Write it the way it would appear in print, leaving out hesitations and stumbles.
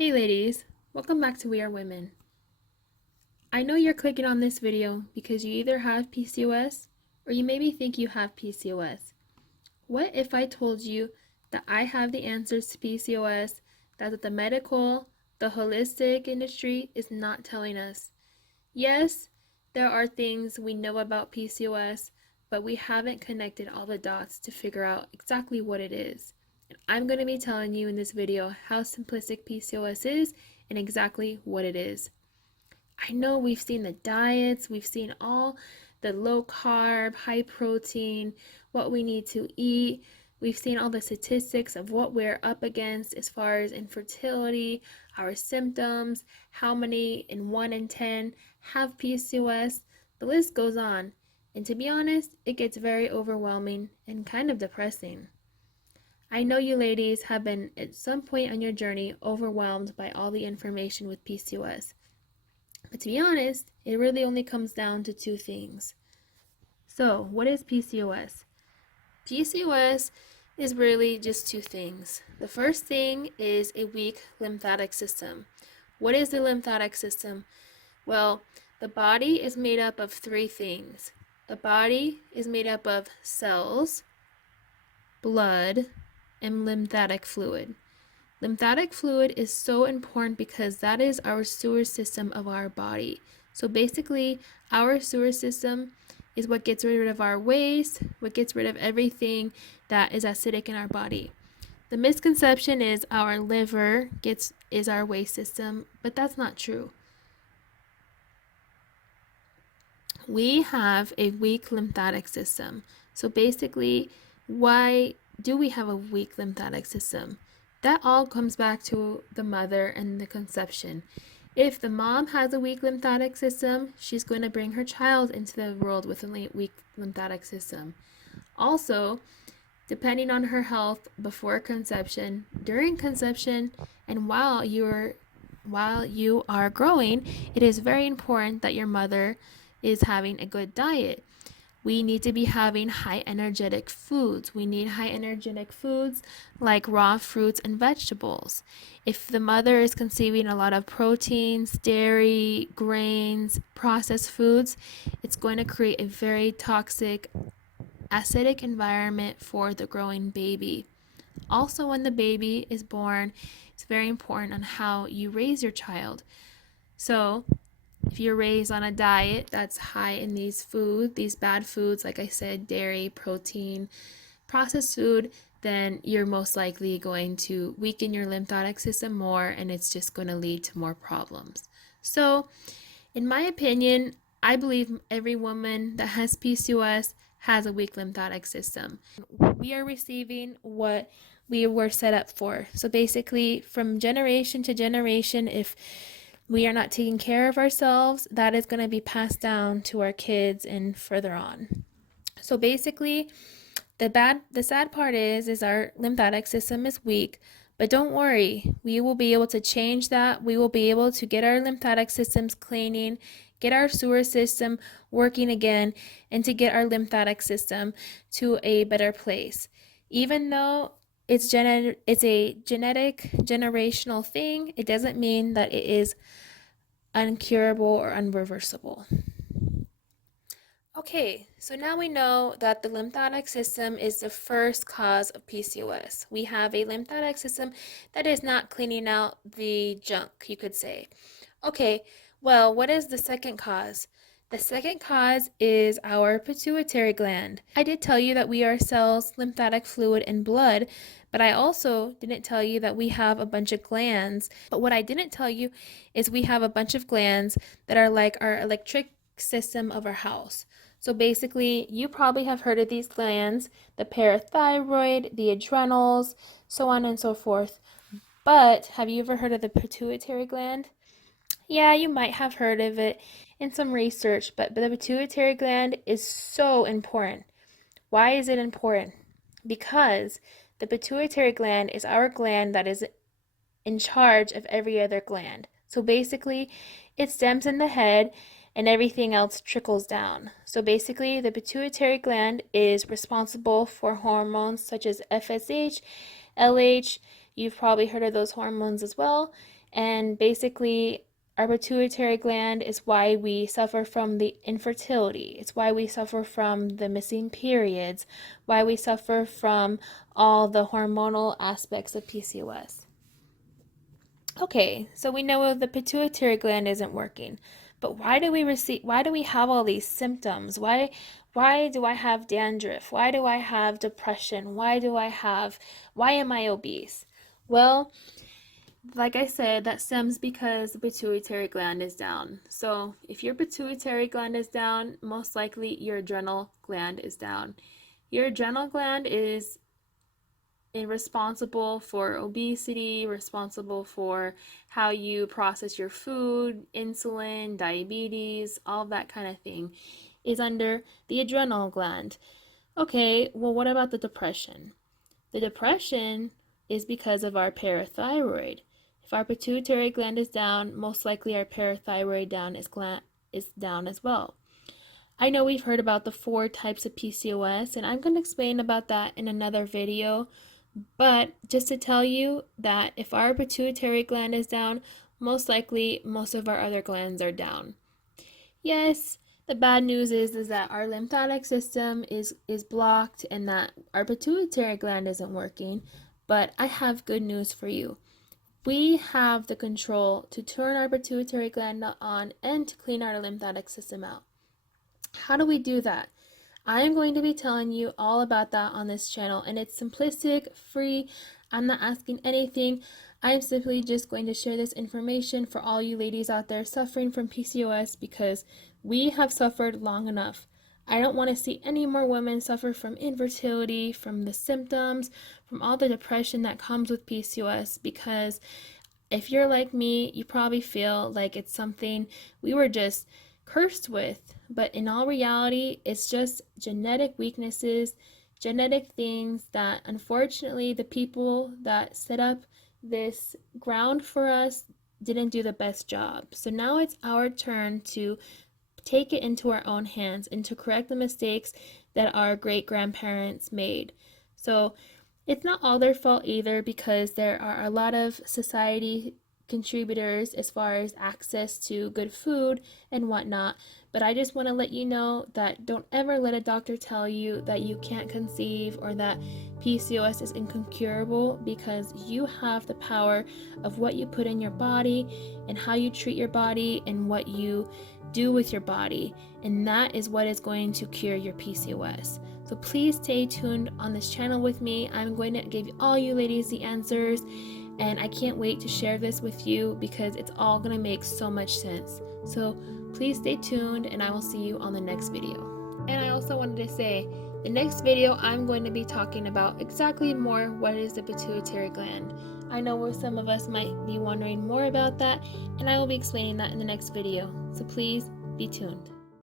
Hey ladies, welcome back to We Are Women. I know you're clicking on this video because you either have PCOS or you maybe think you have PCOS. What if I told you that I have the answers to PCOS that the medical, the holistic industry is not telling us? Yes, there are things we know about PCOS, but we haven't connected all the dots to figure out exactly what it is. And I'm going to be telling you in this video how simplistic PCOS is and exactly what it is. I know we've seen the diets, we've seen all the low carb, high protein, what we need to eat. We've seen all the statistics of what we're up against as far as infertility, our symptoms, how many in 1 in 10 have PCOS. The list goes on. And to be honest, it gets very overwhelming and kind of depressing. I know you ladies have been at some point on your journey overwhelmed by all the information with PCOS. But to be honest, it really only comes down to two things. So, what is PCOS? PCOS is really just two things. The first thing is a weak lymphatic system. What is the lymphatic system? Well, the body is made up of three things. The body is made up of cells, blood, and lymphatic fluid. Lymphatic fluid is so important because that is our sewer system of our body. So basically, our sewer system is what gets rid of our waste, what gets rid of everything that is acidic in our body. The misconception is our liver is our waste system, but that's not true. We have a weak lymphatic system. So basically, why do we have a weak lymphatic system? That all comes back to the mother and the conception. If the mom has a weak lymphatic system, she's going to bring her child into the world with a weak lymphatic system. Also, depending on her health before conception, during conception, and while you are growing, it is very important that your mother is having a good diet. We need to be having high energetic foods. We need high energetic foods like raw fruits and vegetables. If the mother is conceiving a lot of proteins, dairy, grains, processed foods, it's going to create a very toxic, acidic environment for the growing baby. Also, when the baby is born, it's very important on how you raise your child. So, if you're raised on a diet that's high in these bad foods, like I said, dairy, protein, processed food, then you're most likely going to weaken your lymphatic system more, and it's just going to lead to more problems. So, in my opinion, I believe every woman that has PCOS has a weak lymphatic system. We are receiving what we were set up for. So basically, from generation to generation, if we are not taking care of ourselves, that is going to be passed down to our kids and further on. So basically, the sad part is our lymphatic system is weak, but don't worry, we will be able to change that. We will be able to get our lymphatic systems cleaning, get our sewer system working again, and to get our lymphatic system to a better place. Even though it's a genetic generational thing, it doesn't mean that it is uncurable or unreversible. Okay, so now we know that the lymphatic system is the first cause of PCOS. We have a lymphatic system that is not cleaning out the junk, you could say. Okay, well, what is the second cause? The second cause is our pituitary gland. I did tell you that we are cells, lymphatic fluid, and blood, but I also didn't tell you that we have a bunch of glands. But what I didn't tell you is we have a bunch of glands that are like our electric system of our house. So basically, you probably have heard of these glands, the parathyroid, the adrenals, so on and so forth. But have you ever heard of the pituitary gland? Yeah, you might have heard of it in some research, but the pituitary gland is so important. Why is it important? Because the pituitary gland is our gland that is in charge of every other gland. So basically, it stems in the head and everything else trickles down. So basically, the pituitary gland is responsible for hormones such as FSH, LH. You've probably heard of those hormones as well. And basically, our pituitary gland is why we suffer from the infertility. It's why we suffer from the missing periods, why we suffer from all the hormonal aspects of PCOS. Okay, so we know the pituitary gland isn't working. But why do we have all these symptoms? Why do I have dandruff? Why do I have depression? Why am I obese? Well, like I said, that stems because the pituitary gland is down. So if your pituitary gland is down, most likely your adrenal gland is down. Your adrenal gland is responsible for obesity, responsible for how you process your food, insulin, diabetes, all that kind of thing is under the adrenal gland. Okay, well, what about the depression? The depression is because of our parathyroid. If our pituitary gland is down, most likely our parathyroid is down as well. I know we've heard about the 4 types of PCOS, and I'm going to explain about that in another video. But just to tell you that if our pituitary gland is down, most likely most of our other glands are down. Yes, the bad news is that our lymphatic system is blocked and that our pituitary gland isn't working. But I have good news for you. We have the control to turn our pituitary gland on and to clean our lymphatic system out. How do we do that? I am going to be telling you all about that on this channel, and it's simplistic, free. I'm not asking anything. I am simply just going to share this information for all you ladies out there suffering from PCOS because we have suffered long enough. I don't want to see any more women suffer from infertility, from the symptoms, from all the depression that comes with PCOS, because if you're like me, you probably feel like it's something we were just cursed with. But in all reality, it's just genetic weaknesses, genetic things that unfortunately the people that set up this ground for us didn't do the best job. So now it's our turn to take it into our own hands and to correct the mistakes that our great grandparents made. So it's not all their fault either because there are a lot of society contributors as far as access to good food and whatnot. But I just want to let you know that don't ever let a doctor tell you that you can't conceive or that PCOS is incurable, because you have the power of what you put in your body and how you treat your body and what you do with your body. And that is what is going to cure your PCOS. So please stay tuned on this channel with me. I'm going to give all you ladies the answers, and I can't wait to share this with you because it's all going to make so much sense. So please stay tuned, and I will see you on the next video. And I also wanted to say, the next video I'm going to be talking about exactly more what is the pituitary gland. I know where some of us might be wondering more about that, and I will be explaining that in the next video. So please be tuned.